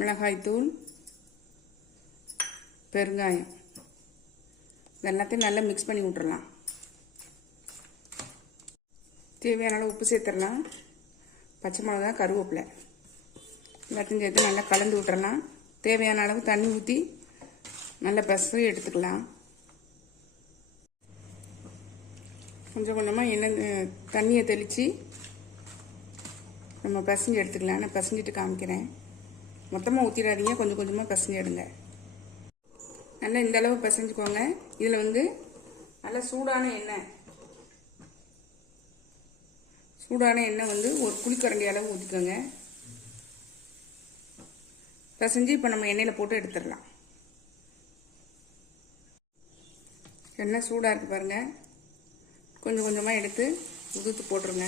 மிளகாய்த்தூள், பெருங்காயம் எல்லாத்தையும் நல்லா மிக்ஸ் பண்ணி விட்டுறலாம். தேவையான அளவு உப்பு சேர்த்துடலாம். பச்சை மிளகா, கருவேப்பிலை எல்லாத்தையும் சேர்த்து நல்லா கலந்து விட்டுறலாம். தேவையான அளவு தண்ணி ஊற்றி நல்லா பிசைஞ்சு எடுத்துக்கலாம். கொஞ்சம் கொஞ்சமாக எண்ணெய் தண்ணியை தெளித்து நம்ம பிசைஞ்சு எடுத்துக்கலாம். நான் பிசைஞ்சிட்டு காமிக்கிறேன். மொத்தமாக ஊற்றிடாதீங்க, கொஞ்சம் கொஞ்சமாக பிசைஞ்சு எடுங்க. நல்லா இந்த அளவு பிசைஞ்சுக்கோங்க. இதில் நல்லா சூடான எண்ணெய் ஒரு குழிக்கரண்டி அளவு ஊற்றிக்கோங்க. பிசைஞ்சு இப்போ நம்ம எண்ணெயில் போட்டு எடுத்துடலாம். எண்ணெய் சூடாக இருக்குது பாருங்கள். கொஞ்சம் கொஞ்சமாக எடுத்து உதுத்து போட்டுருங்க.